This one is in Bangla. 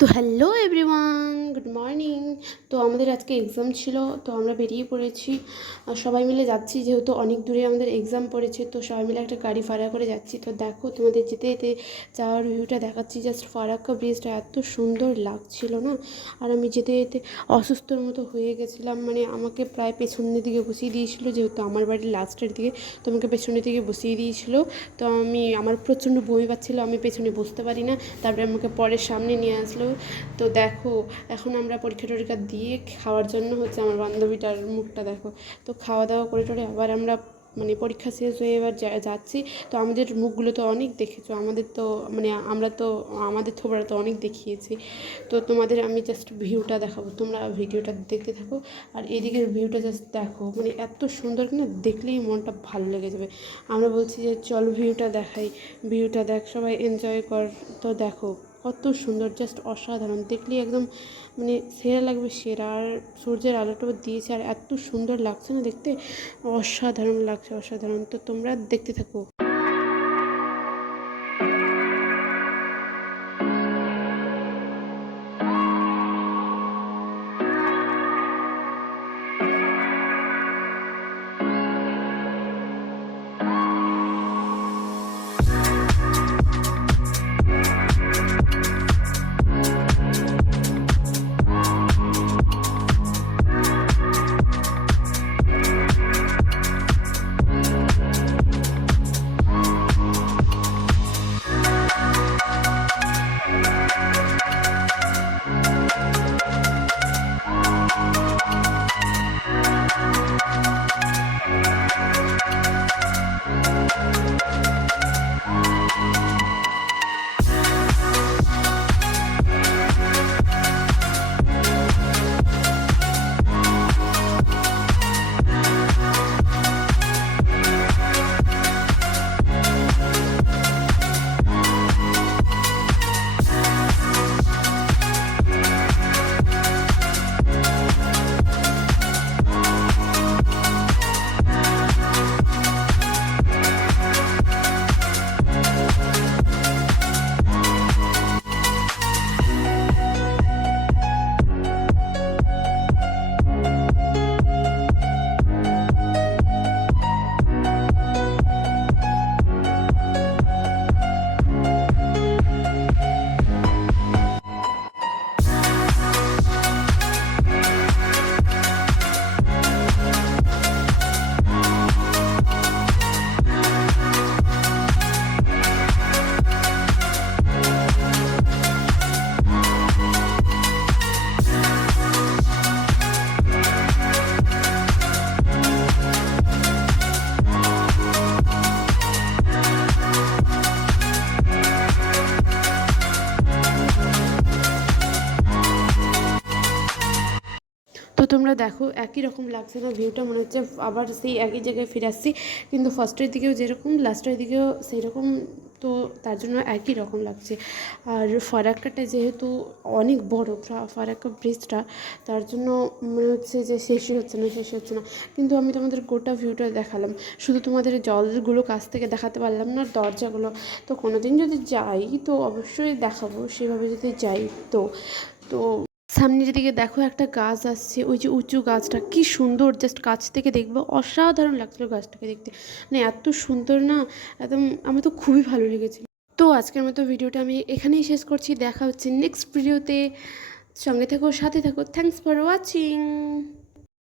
তো হ্যালো এভরিওয়ান, গুড মর্নিং। তো আমাদের আজকে এক্সাম ছিল, তো আমরা বেরিয়ে পড়েছি আর সবাই মিলে যাচ্ছি। যেহেতু অনেক দূরে আমাদের এক্সাম পড়েছে, তো সবাই মিলে একটা গাড়ি ভাড়া করে যাচ্ছি। তো দেখো, তোমাদের যেতে যেতে যাওয়ার ভিউটা দেখাচ্ছি। জাস্ট ফারাক্কা ব্রিজটা এত সুন্দর লাগছিল না। আর আমি যেতে যেতে অসুস্থর মতো হয়ে গেছিলাম, মানে আমাকে প্রায় পেছনের দিকে বসিয়ে দিয়েছিল, যেহেতু আমার বাড়ির লাস্টের দিকে, তো আমাকে পেছনের দিকে বসিয়ে দিয়েছিল। তো আমার প্রচণ্ড বমি পাচ্ছিলো, আমি পেছনে বসতে পারি না। তারপরে আমাকে পরে সামনে নিয়ে আসলো। তো দেখো, এখন আমরা পরীক্ষা টরীক্ষা দিয়ে খাওয়ার জন্য হচ্ছে আমার বান্ধবীটার মুখটা দেখো। তো খাওয়া দাওয়া করে টোরে আবার আমরা মানে পরীক্ষা শেষ হয়ে এবার যাচ্ছি। তো আমাদের মুখগুলো তো অনেক দেখেছো, আমাদের তো মানে আমরা তো আমাদের থোবরা তো অনেক দেখিয়েছি। তো তোমাদের আমি জাস্ট ভিউটা দেখাবো, তোমরা ভিডিওটা দেখতে থাকো। আর এদিকের ভিউটা জাস্ট দেখো, মানে এত সুন্দর কিনা, দেখলেই মনটা ভালো লেগে যাবে। আমরা বলছি যে চল ভিউটা দেখাই, ভিউটা দেখ, সবাই এনজয় কর। তো দেখো কত সুন্দর, জাস্ট অসাধারণ, দেখলে একদম মানে সেরা লাগবে, সেরা। আর সূর্যের আলোটাও দিয়েছে, আর এত সুন্দর লাগছে না দেখতে, অসাধারণ লাগছে, অসাধারণ। তো তোমরা দেখতে থাকো। তো তোমরা দেখো, একই রকম লাগছে না ভিউটা? মনে হচ্ছে আবার সেই একই জায়গায় ফিরে আসছি, কিন্তু ফার্স্টের দিকেও যেরকম, লাস্টের দিকেও সেই রকম। তো তার জন্য একই রকম লাগছে। আর ফারাক্কাটা যেহেতু অনেক বড়, ফারাক্কা ব্রিজটা, তার জন্য মনে হচ্ছে যে শেষই হচ্ছে না, শেষই হচ্ছে না। কিন্তু আমি তোমাদের গোটা ভিউটা দেখালাম, শুধু তোমাদের জলগুলো কাছ থেকে দেখাতে পারলাম না, দরজাগুলো। তো কোনো দিন যদি যাই তো অবশ্যই দেখাবো, সেভাবে যদি যাই। তো তো সামনের দিকে দেখো, একটা গাছ আসছে, ওই যে উঁচু গাছটা, কি সুন্দর, জাস্ট কাছ থেকে দেখবো অসাধারণ লাগছিল গাছটাকে দেখতে, মানে এত সুন্দর না, একদম আমার তো খুবই ভালো লেগেছে। তো আজকের মতো ভিডিওটা আমি এখানেই শেষ করছি, দেখা হচ্ছে নেক্সট ভিডিওতে। সঙ্গে থেকো, সাথে থাকো। Thanks for watching.